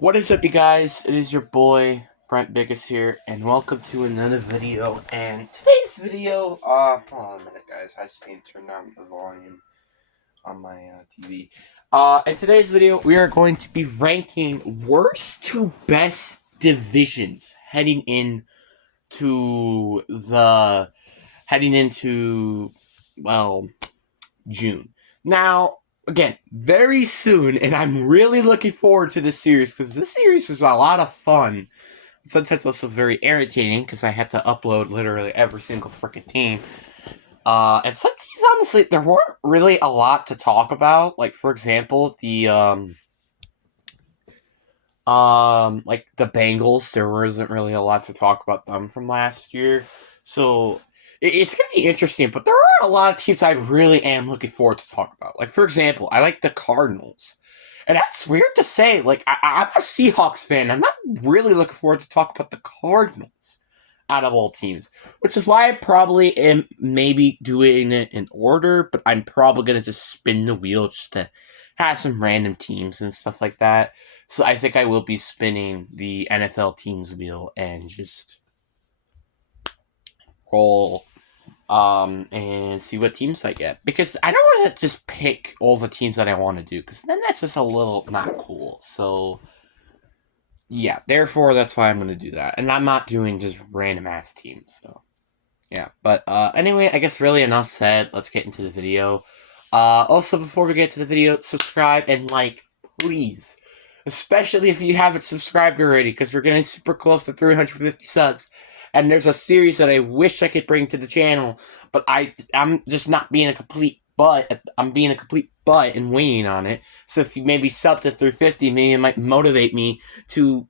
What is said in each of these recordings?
What is up, you guys? It is your boy Brent Biggest here, and welcome to another video. And today's video, hold on a minute, guys. I just need to turn down the volume on my TV. In today's video, we are going to be ranking worst to best divisions heading into June. Now, again, very soon, and I'm really looking forward to this series because this series was a lot of fun. Sometimes also very irritating because I have to upload literally every single freaking team. And some teams, honestly, there weren't really a lot to talk about. Like, for example, like the Bengals, there wasn't really a lot to talk about them from last year. So it's going to be interesting, but there are a lot of teams I really am looking forward to talk about. Like, for example, I like the Cardinals. And that's weird to say. Like, I'm a Seahawks fan. I'm not really looking forward to talk about the Cardinals out of all teams, which is why I probably am maybe doing it in order, but I'm probably going to just spin the wheel just to have some random teams and stuff like that. So I think I will be spinning the NFL teams wheel and just roll and see what teams I get. Because I don't want to just pick all the teams that I want to do, because then that's just a little not cool. So yeah, therefore that's why I'm going to do that. And I'm not doing just random ass teams, so yeah. But anyway, I guess really enough said. Let's get into the video. Also, before we get to the video, subscribe and like, please. Especially if you haven't subscribed already, because we're getting super close to 350 subs. And there's a series that I wish I could bring to the channel, but I'm just not being a complete butt. I'm being a complete butt and waiting on it. So if you maybe sub to 350, maybe it might motivate me to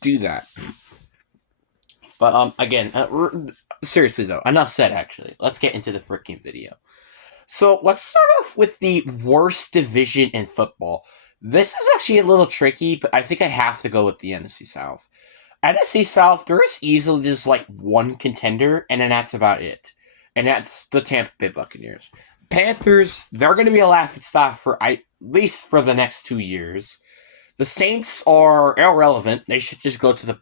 do that. But again, seriously though, enough said. Actually, let's get into the freaking video. So let's start off with the worst division in football. This is actually a little tricky, but I think I have to go with the NFC South. NFC South, there is easily just like one contender, and then that's about it. And that's the Tampa Bay Buccaneers. Panthers, they're going to be a laughing stock for at least for the next 2 years. The Saints are irrelevant. They should just go to the.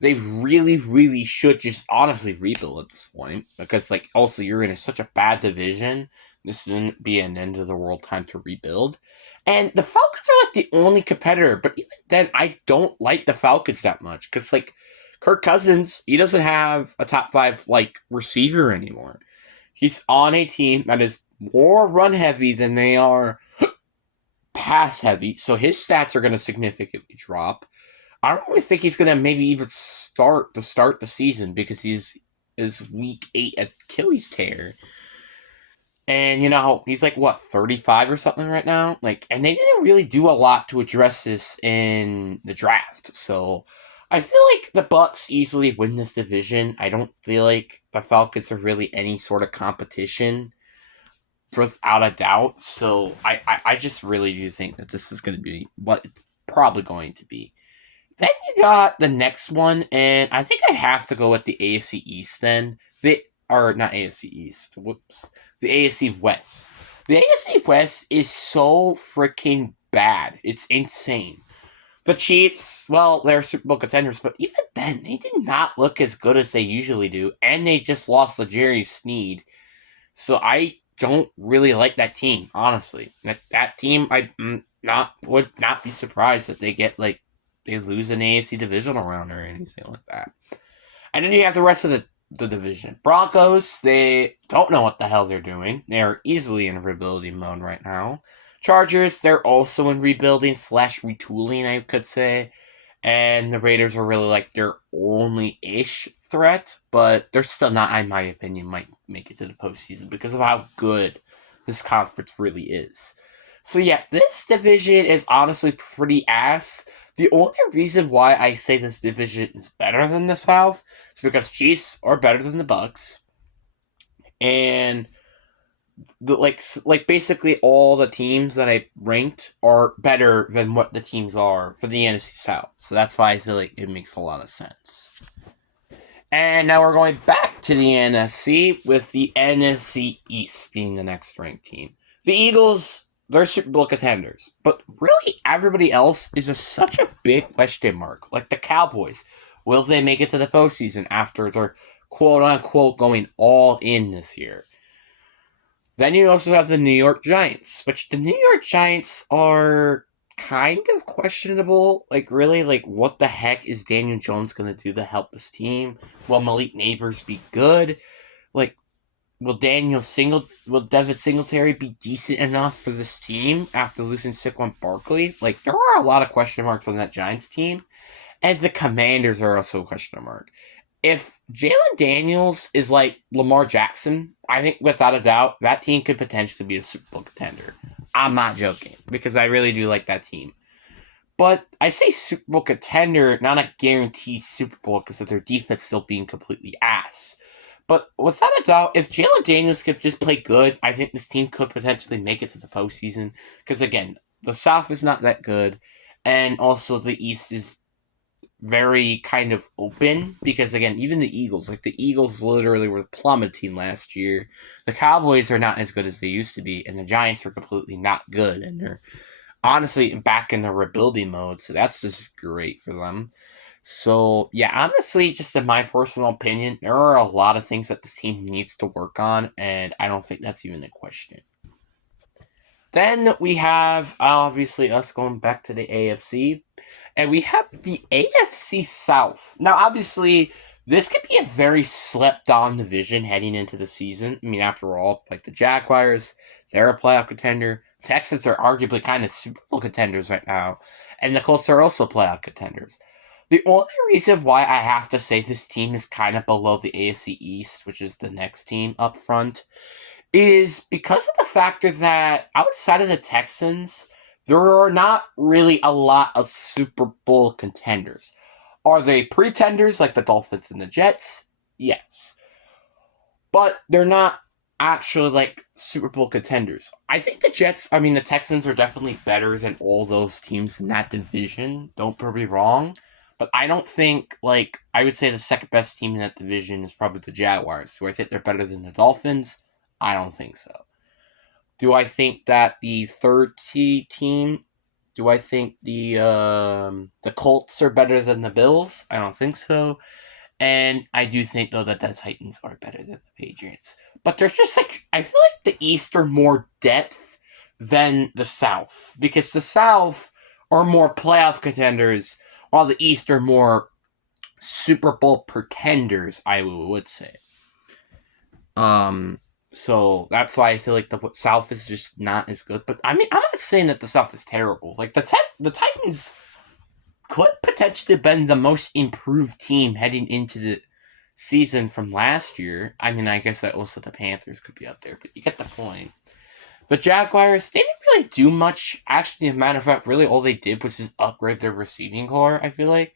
They really, really should just honestly rebuild at this point, because like also you're in such a bad division. This wouldn't be an end of the world time to rebuild. And the Falcons are like the only competitor, but even then, I don't like the Falcons that much because like Kirk Cousins, he doesn't have a top 5 like receiver anymore. He's on a team that is more run heavy than they are pass heavy, so his stats are going to significantly drop. I don't really think he's going to maybe even start the season because he's week 8 Achilles tear. And, he's like, what, 35 or something right now? Like, and they didn't really do a lot to address this in the draft. So I feel like the Bucks easily win this division. I don't feel like the Falcons are really any sort of competition without a doubt. So I just really do think that this is going to be what it's probably going to be. Then you got the next one, and I think I have to go with the AFC East then. Not AFC East. Whoops. The AFC West. The AFC West is so freaking bad. It's insane. The Chiefs, well, they're Super Bowl contenders, but even then, they did not look as good as they usually do, and they just lost Jerry Sneed. So I don't really like that team, honestly. That team, would not be surprised if they get like they lose an AFC divisional round or anything like that. And then you have the rest of the division. Broncos, they don't know what the hell they're doing. They're easily in rebuilding mode right now. Chargers, they're also in rebuilding / retooling, I could say. And the Raiders are really like their only-ish threat, but they're still not, in my opinion, might make it to the postseason because of how good this conference really is. So yeah, this division is honestly pretty ass. The only reason why I say this division is better than the South is because Chiefs are better than the Bucks, and basically all the teams that I ranked are better than what the teams are for the NFC South. So that's why I feel like it makes a lot of sense. And now we're going back to the NFC with the NFC East being the next ranked team. The Eagles, they're Super Bowl contenders. But really, everybody else is such a big question mark. Like the Cowboys, will they make it to the postseason after they're quote unquote going all in this year? Then you also have the New York Giants, which the New York Giants are kind of questionable. Like, really, like, what the heck is Daniel Jones going to do to help this team? Will Malik Neighbors be good? Like, will Devin Singletary be decent enough for this team after losing Saquon Barkley? Like, there are a lot of question marks on that Giants team. And the Commanders are also a question mark. If Jalen Daniels is like Lamar Jackson, I think without a doubt that team could potentially be a Super Bowl contender. I'm not joking because I really do like that team. But I say Super Bowl contender, not a guaranteed Super Bowl because of their defense still being completely ass. But without a doubt, if Jalen Daniels could just play good, I think this team could potentially make it to the postseason. Because again, the South is not that good, and also the East is very kind of open because again, even the Eagles literally were plummeting last year. The Cowboys are not as good as they used to be, and the Giants are completely not good, and they're honestly back in the rebuilding mode. So that's just great for them. So yeah, honestly, just in my personal opinion, there are a lot of things that this team needs to work on, and I don't think that's even a question. Then we have obviously us going back to the AFC. And we have the AFC South. Now, obviously, this could be a very slept on division heading into the season. I mean, after all, like the Jaguars, they're a playoff contender. Texans are arguably kind of Super Bowl contenders right now. And the Colts are also playoff contenders. The only reason why I have to say this team is kind of below the AFC East, which is the next team up front, is because of the factor that outside of the Texans, there are not really a lot of Super Bowl contenders. Are they pretenders like the Dolphins and the Jets? Yes. But they're not actually like Super Bowl contenders. I think the Texans are definitely better than all those teams in that division. Don't get me wrong. But I don't think, I would say the second best team in that division is probably the Jaguars. Do I think they're better than the Dolphins? I don't think so. Do I think that the third team? Do I think the Colts are better than the Bills? I don't think so. And I do think though that the Titans are better than the Patriots. But there's just I feel like the East are more depth than the South because the South are more playoff contenders, while the East are more Super Bowl pretenders. I would say. So that's why I feel like the South is just not as good. But I mean, I'm not saying that the South is terrible. Like the Titans could potentially have been the most improved team heading into the season from last year. I mean, I guess that also the Panthers could be up there, but you get the point. The Jaguars, they didn't really do much. Actually, as a matter of fact, really all they did was just upgrade their receiving core, I feel like.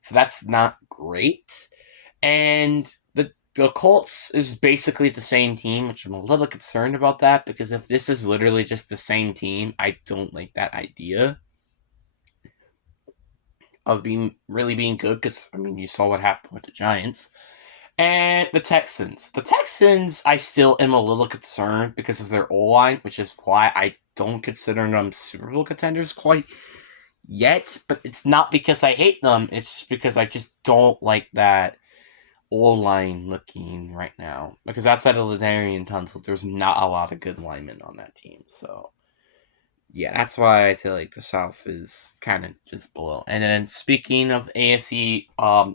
So that's not great. And the Colts is basically the same team, which I'm a little concerned about that because if this is literally just the same team, I don't like that idea of being good because, I mean, you saw what happened with the Giants. And the Texans. The Texans, I still am a little concerned because of their O-line, which is why I don't consider them Super Bowl contenders quite yet. But it's not because I hate them. It's because I just don't like that O-line looking right now. Because outside of Ladarian Tunsil, there's not a lot of good linemen on that team. So, yeah, that's why I feel like the South is kind of just below. And then speaking of AFC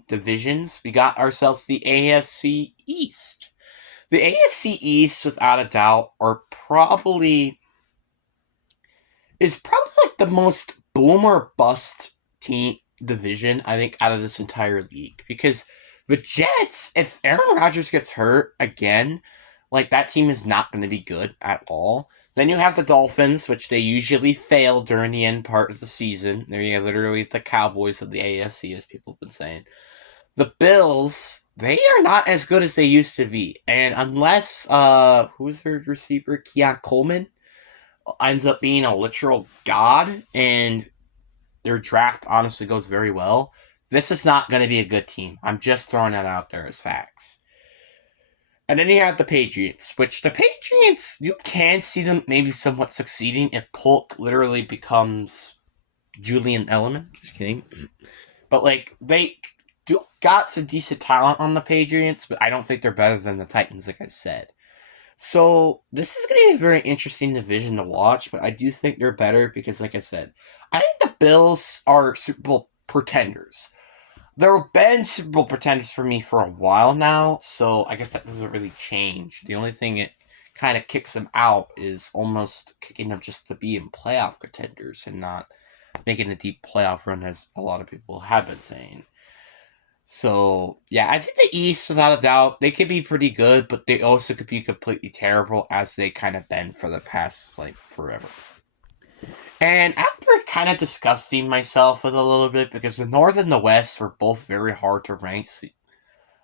divisions, we got ourselves the AFC East. The AFC East, without a doubt, is probably like the most boom or bust team division, I think, out of this entire league. Because the Jets, if Aaron Rodgers gets hurt again, like that team is not going to be good at all. Then you have the Dolphins, which they usually fail during the end part of the season. They're literally the Cowboys of the AFC, as people have been saying. The Bills, they are not as good as they used to be. And unless, who's their receiver? Keon Coleman ends up being a literal god and their draft honestly goes very well, this is not going to be a good team. I'm just throwing that out there as facts. And then you have the Patriots, which the Patriots, you can see them maybe somewhat succeeding if Polk literally becomes Julian Edelman. Just kidding. But, like, they do got some decent talent on the Patriots, but I don't think they're better than the Titans, like I said. So, this is going to be a very interesting division to watch, but I do think they're better because, like I said, I think the Bills are Super Bowl pretenders. There have been Super Bowl pretenders for me for a while now, so I guess that doesn't really change. The only thing it kind of kicks them out is almost kicking them just to be in playoff contenders and not making a deep playoff run, as a lot of people have been saying. So, yeah, I think the East, without a doubt, they could be pretty good, but they also could be completely terrible, as they kind of been for the past, like, forever. And after kind of disgusting myself with a little bit, because the North and the West were both very hard to rank, so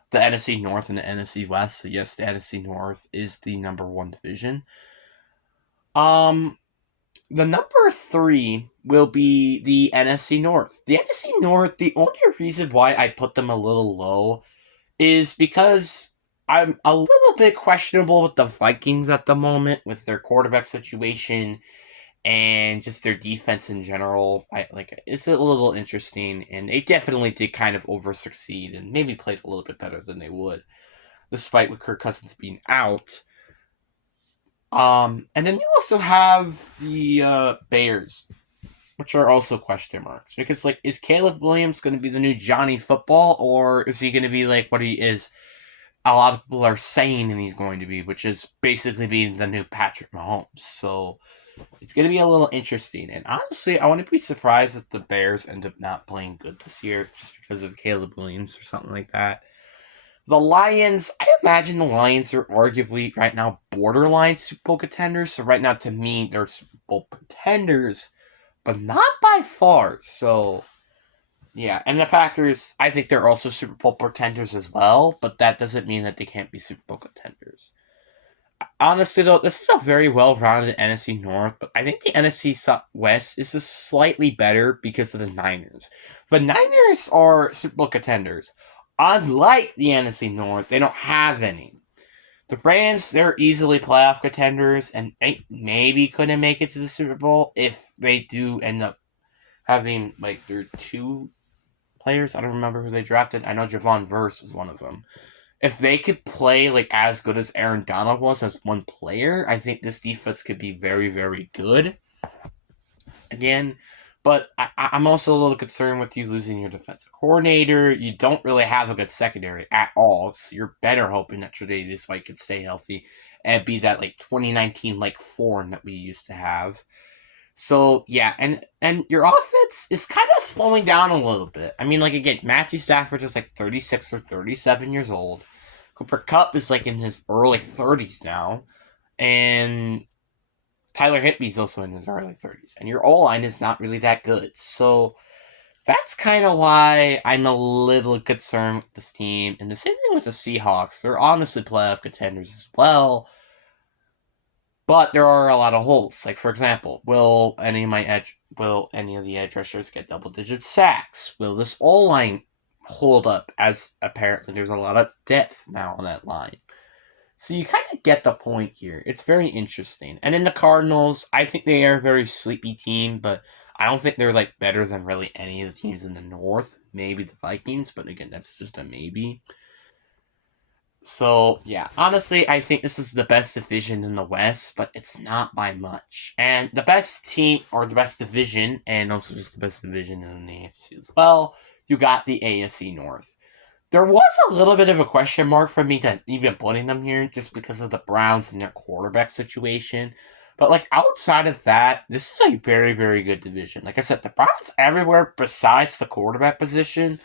the NFC North and the NFC West, so yes, the NFC North is the number one division. The number 3 will be the NFC North. The NFC North, the only reason why I put them a little low is because I'm a little bit questionable with the Vikings at the moment with their quarterback situation and just their defense in general. It's a little interesting, and they definitely did kind of over succeed and maybe played a little bit better than they would, despite with Kirk Cousins being out. And then you also have the Bears, which are also question marks. Because, like, is Caleb Williams going to be the new Johnny Football, or is he going to be like what he is? A lot of people are saying and he's going to be, which is basically being the new Patrick Mahomes. So it's going to be a little interesting. And honestly, I wouldn't be surprised if the Bears end up not playing good this year just because of Caleb Williams or something like that. The Lions, I imagine the Lions are arguably right now borderline Super Bowl contenders. So right now, to me, they're Super Bowl contenders, but not by far. So, yeah. And the Packers, I think they're also Super Bowl pretenders as well, but that doesn't mean that they can't be Super Bowl contenders. Honestly, though, this is a very well-rounded NFC North, but I think the NFC West is just slightly better because of the Niners. The Niners are Super Bowl contenders. Unlike the NFC North, they don't have any. The Rams, they're easily playoff contenders, and they maybe couldn't make it to the Super Bowl if they do end up having, like, their 2 players. I don't remember who they drafted. I know Javon Verse was one of them. If they could play, like, as good as Aaron Donald was as one player, I think this defense could be very, very good. Again, but I'm also a little concerned with you losing your defensive coordinator. You don't really have a good secondary at all, so you're better hoping that Tre'Davious White can stay healthy and be that, like, 2019 like form that we used to have. So yeah, and your offense is kind of slowing down a little bit. I mean, like, again, Matthew Stafford is like 36 or 37 years old. Cooper Kupp is like in his early 30s now, and Tyler Higbee's also in his early 30s, and your O-line is not really that good. So that's kind of why I'm a little concerned with this team. And the same thing with the Seahawks. They're honestly playoff contenders as well, but there are a lot of holes. Like, for example, will any of the edge rushers get double-digit sacks? Will this O-line hold up, as apparently there's a lot of depth now on that line? So you kind of get the point here. It's very interesting. And in the Cardinals, I think they are a very sleepy team, but I don't think they're, like, better than really any of the teams in the North. Maybe the Vikings, but again, that's just a maybe. So, yeah, honestly, I think this is the best division in the West, but it's not by much. And the best team, or the best division, and also just the best division in the AFC as well, you got the AFC North. There was a little bit of a question mark for me to even putting them here just because of the Browns and their quarterback situation. But, like, outside of that, this is a very, very good division. Like I said, the Browns everywhere besides the quarterback position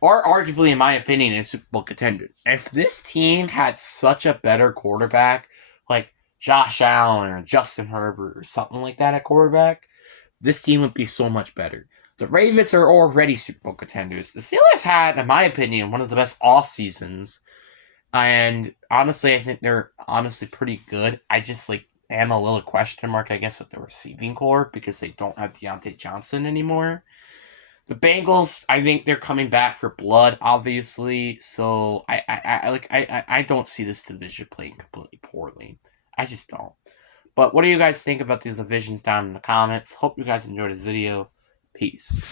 are arguably, in my opinion, a Super Bowl contender. If this team had such a better quarterback, like Josh Allen or Justin Herbert or something like that at quarterback, this team would be so much better. The Ravens are already Super Bowl contenders. The Steelers had, in my opinion, one of the best off seasons, and honestly, I think they're honestly pretty good. I just, like, am a little question mark, I guess, with the receiving core because they don't have Deontay Johnson anymore. The Bengals, I think they're coming back for blood, obviously. So I don't see this division playing completely poorly. I just don't. But what do you guys think about these divisions down in the comments? Hope you guys enjoyed this video. Peace.